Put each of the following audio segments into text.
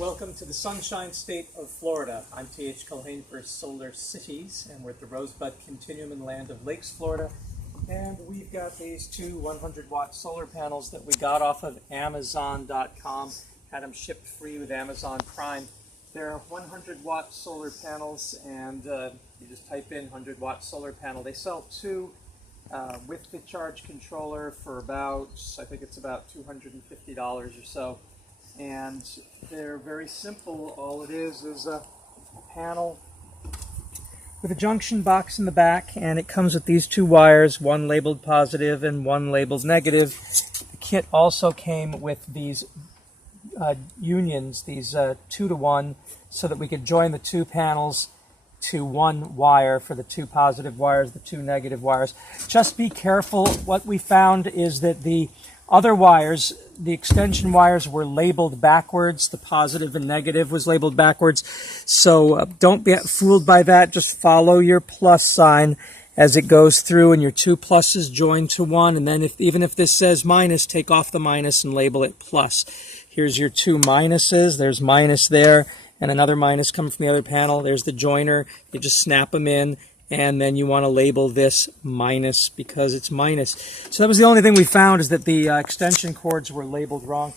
Welcome to the Sunshine State of Florida. I'm T.H. Culhane for Solar Cities, and we're at the Rosebud Continuum in the land of Lakes, Florida. And we've got these two 100-watt solar panels that we got off of Amazon.com. Had them shipped free with Amazon Prime. They're 100-watt solar panels, and you just type in 100-watt solar panel. They sell two with the charge controller for about, I think it's about $250 or so. And they're very simple. All it is a panel with a junction box in the back, and it comes with these two wires, one labeled positive and one labeled negative. The kit also came with these unions, these 2-to-1, so that we could join the two panels to one wire for the two positive wires, the two negative wires. Just be careful. What we found is that the other wires, the extension wires, were labeled backwards. The positive and negative was labeled backwards. So don't be fooled by that. Just follow your plus sign as it goes through, and your two pluses join to one. And then even if this says minus, take off the minus and label it plus. Here's your two minuses. There's minus there, and another minus coming from the other panel. There's the joiner. You just snap them in. And then you want to label this minus because it's minus. So that was the only thing we found, is that the extension cords were labeled wrong.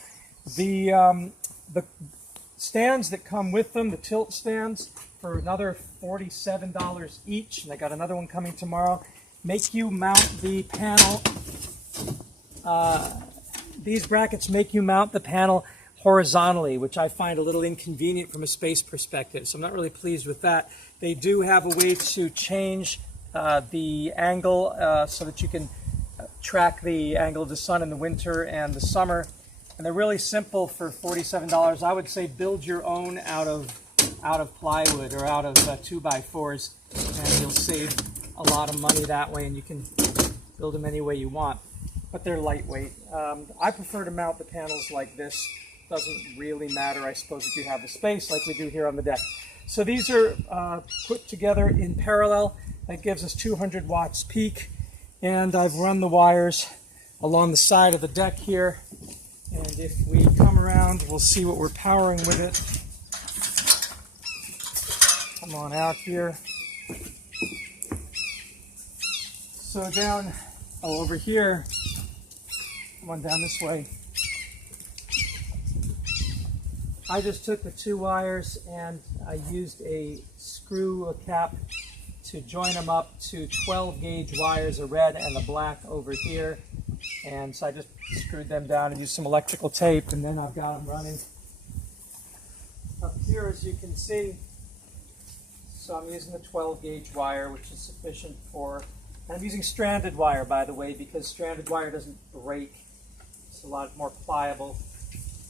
The stands that come with them, the tilt stands, for another $47 each, and I got another one coming tomorrow, make you mount the panel. These brackets make you mount the panel horizontally, which I find a little inconvenient from a space perspective, so I'm not really pleased with that. They do have a way to change the angle so that you can track the angle of the sun in the winter and the summer, and they're really simple for $47. I would say build your own out of plywood or out of 2x4s, and you'll save a lot of money that way, and you can build them any way you want. But they're lightweight. I prefer to mount the panels like this. Doesn't really matter, I suppose, if you have the space like we do here on the deck. So these are put together in parallel. That gives us 200 watts peak, and I've run the wires along the side of the deck here, and if we come around, we'll see what we're powering with it. Come on out here. So down, over here, come on down this way. I just took the two wires and I used a screw cap to join them up to 12 gauge wires, a red and a black over here. And so I just screwed them down and used some electrical tape, and then I've got them running up here, as you can see. So I'm using the 12 gauge wire, which is sufficient for, and I'm using stranded wire, by the way, because stranded wire doesn't break. It's a lot more pliable.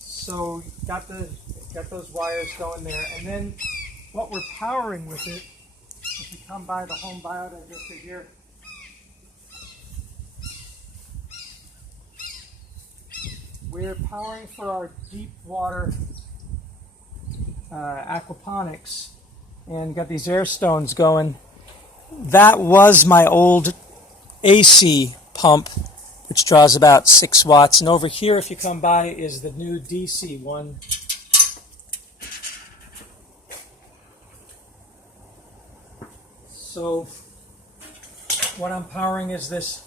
So got those wires going there, and then what we're powering with it, if you come by the home biodigester here, we're powering for our deep water aquaponics, and got these air stones going. That was my old AC pump, which draws about 6 watts. And over here, if you come by, is the new DC one. So what I'm powering is this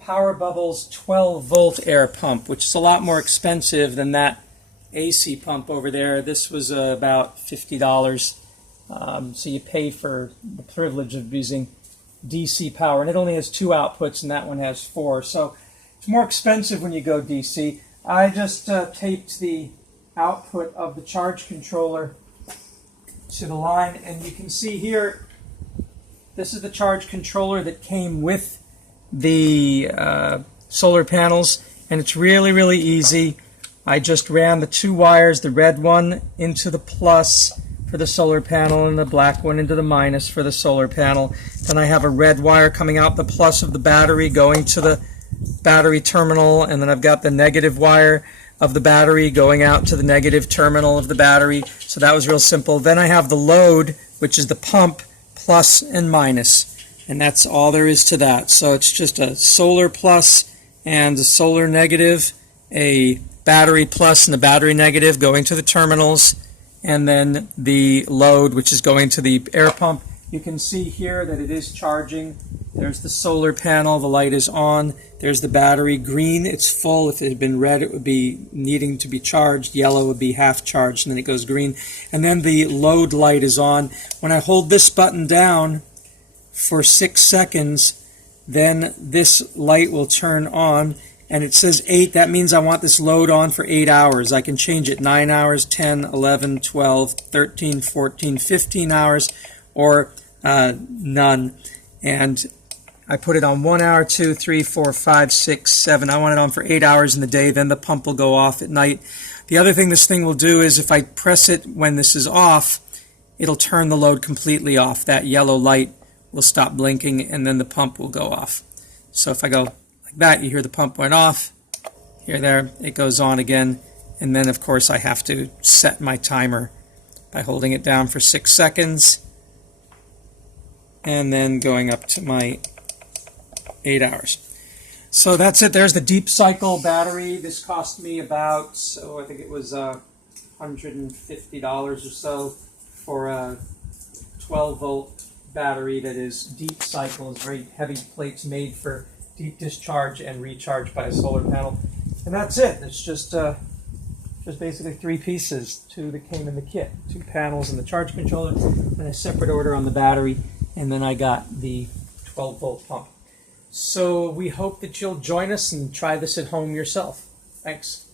Power Bubbles 12-volt air pump, which is a lot more expensive than that AC pump over there. This was about $50. So you pay for the privilege of using DC power, and it only has 2 outputs, and that one has 4. So it's more expensive when you go DC. I just taped the output of the charge controller to the line, and you can see here, this is the charge controller that came with the solar panels, and it's really, really easy. I just ran the 2 wires, the red one into the plus for the solar panel and the black one into the minus for the solar panel. Then I have a red wire coming out the plus of the battery going to the battery terminal, and then I've got the negative wire of the battery going out to the negative terminal of the battery. So that was real simple. Then I have the load, which is the pump, plus and minus, and that's all there is to that. So it's just a solar plus and a solar negative, a battery plus and the battery negative going to the terminals, and then the load, which is going to the air pump. You can see here that it is charging. There's the solar panel, the light is on. There's the battery. Green, it's full. If it had been red, it would be needing to be charged. Yellow would be half charged, and then it goes green. And then the load light is on. When I hold this button down for 6 seconds, then this light will turn on, and it says 8. That means I want this load on for 8 hours. I can change it 9 hours, 10, 11, 12, 13, 14, 15 hours, or none. And I put it on 1 hour, 2, 3, 4, 5, 6, 7. I want it on for 8 hours in the day, then the pump will go off at night. The other thing this thing will do is if I press it when this is off, it'll turn the load completely off. That yellow light will stop blinking, and then the pump will go off. So if I go like that, you hear the pump went off. Here, there, it goes on again. And then, of course, I have to set my timer by holding it down for 6 seconds and then going up to my 8 hours. So that's it. There's the deep cycle battery. This cost me about, I think it was $150 or so for a 12-volt battery that is deep cycle. It's very heavy plates made for deep discharge and recharge by a solar panel. And that's it. It's just basically 3 pieces, 2 that came in the kit, 2 panels and the charge controller, and a separate order on the battery, and then I got the 12-volt pump. So we hope that you'll join us and try this at home yourself. Thanks.